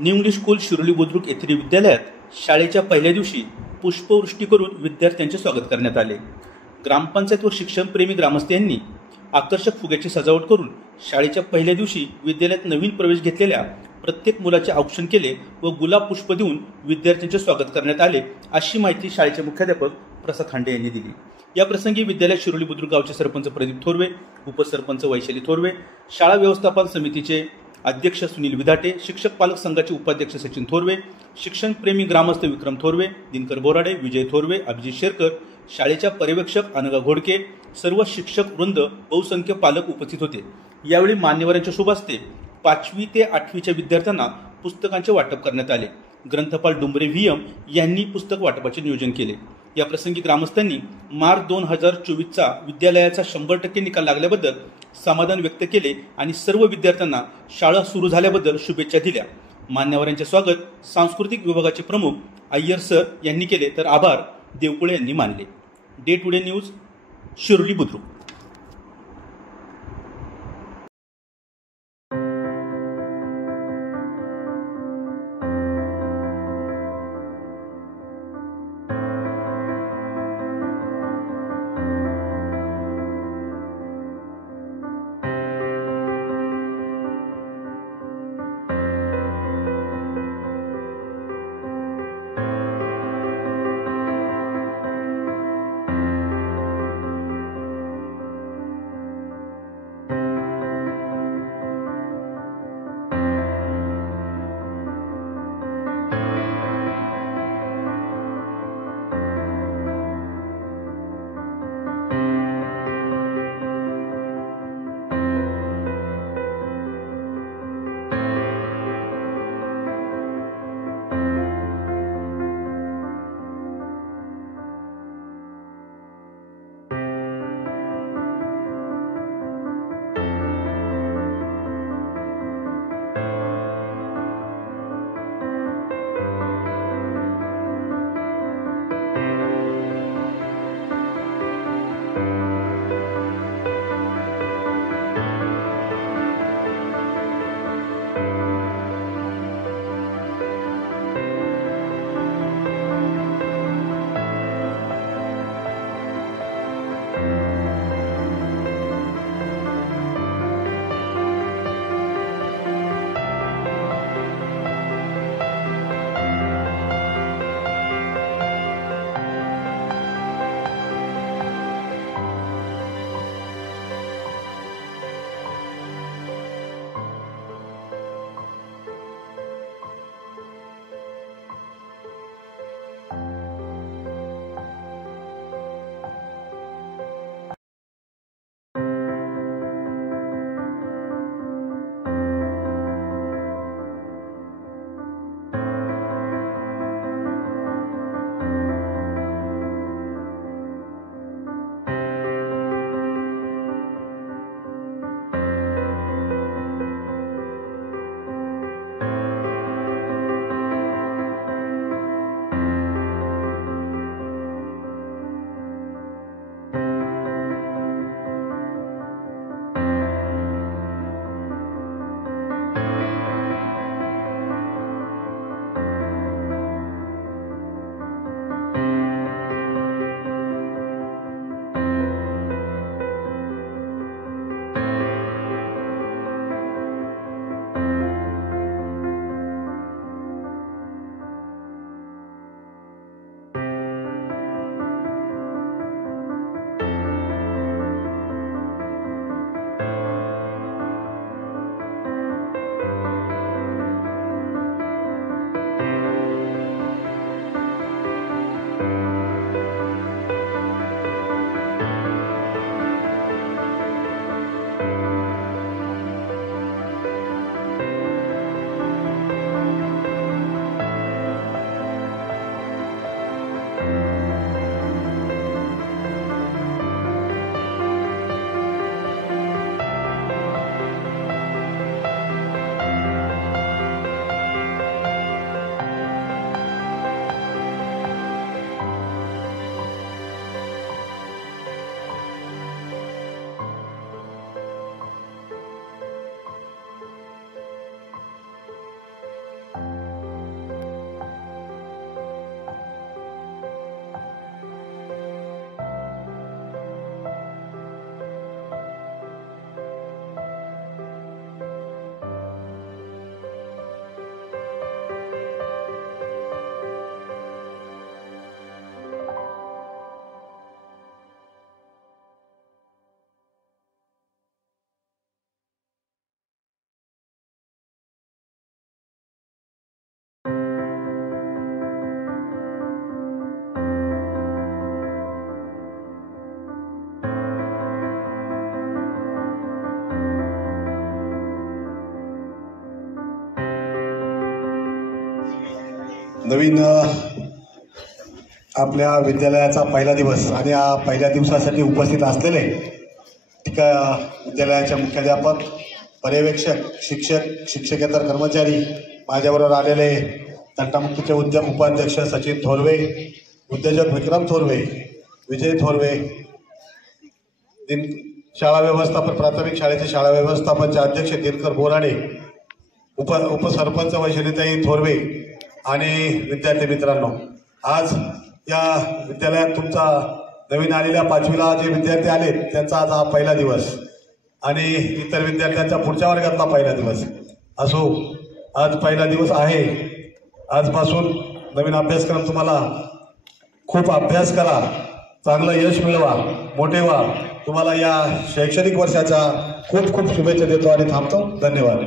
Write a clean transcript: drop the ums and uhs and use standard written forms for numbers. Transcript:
New English school Shiroli Budruk येथील विद्यालयात शाळेच्या पहिल्या दिवशी पुष्पवृष्टी करून विद्यार्थ्यांचे स्वागत करण्यात आले। ग्रामपंचायत व शिक्षणप्रेमी ग्रामस्थ यांनी आकर्षक फुग्याची सजावट करून शाळेच्या पहिल्या दिवशी विद्यालयात नवीन प्रवेश घेतलेल्या प्रत्येक मुलाचे औक्षण केले व गुलाब पुष्प देऊन विद्यार्थ्यांचे स्वागत करण्यात आले, अशी माहिती शाळेचे मुख्याध्यापक प्रसाद खांडे यांनी दिली। या प्रसंगी विद्यालय शिरोली बुद्रुक गावचे सरपंच प्रदीप थोरवे, उपसरपंच वैशाली थोरवे, शाळा व्यवस्थापन समितीचे अध्यक्ष सुनील विधाटे, शिक्षक पालक संघाचे उपाध्यक्ष सचिन थोरवे, शिक्षणप्रेमी ग्रामस्थ विक्रम थोरवे, दिनकर बोराडे, विजय थोरवे, अभिजित शेरकर, शाळेच्या पर्यवेक्षक अनघा घोडके, सर्व शिक्षक वृंद, बहुसंख्य पालक उपस्थित होते। यावेळी मान्यवरांच्या शुभ हस्ते 5वी ते 8वीच्या विद्यार्थ्यांना पुस्तकांचे वाटप करण्यात आले। ग्रंथपाल डुंबरे व्हीएम यांनी पुस्तक वाटपाचे नियोजन केले। या प्रसंगी ग्रामस्थांनी मार्च 2024चा विद्यालयाचा 100% निकाल लागल्याबद्दल समाधान व्यक्त केले आणि सर्व विद्यार्थ्यांना शाळा सुरू झाल्याबद्दल शुभेच्छा दिल्या। मान्यवरांचे स्वागत सांस्कृतिक विभागाचे प्रमुख अय्यर सर यांनी केले, तर आभार देवकुळे यांनी मानले। Day today news, Shiroli Budruk. नवीन आपल्या विद्यालयाचा पहिला दिवस आणि या पहिल्या दिवसासाठी उपस्थित असलेले विद्यालयाचे मुख्याध्यापक, पर्यवेक्षक, शिक्षक, शिक्षकेतर कर्मचारी, माझ्याबरोबर आलेले तंटामुक्तीचे उपाध्यक्ष सचिन थोरवे, उद्योजक विक्रम थोरवे, विजय थोरवे, शाळा व्यवस्थापन प्राथमिक शाळेचे शाळा व्यवस्थापनचे अध्यक्ष दिनकर बोराडे, उपसरपंच वैशालीताई थोरवे आणि विद्यार्थी मित्रांनो, आज या विद्यालयात तुमचा नवीन आलेल्या 5वीला जे विद्यार्थी आले त्यांचा आज हा पहिला दिवस आणि इतर विद्यार्थ्यांचा पुढच्या वर्गातला पहिला दिवस असो. आज पहिला दिवस आहे. आजपासून नवीन अभ्यासक्रम तुम्हाला खूप अभ्यास करा, चांगलं यश मिळवा, मोठे व्हा. तुम्हाला या शैक्षणिक वर्षाच्या खूप खूप शुभेच्छा देतो आणि थांबतो. धन्यवाद.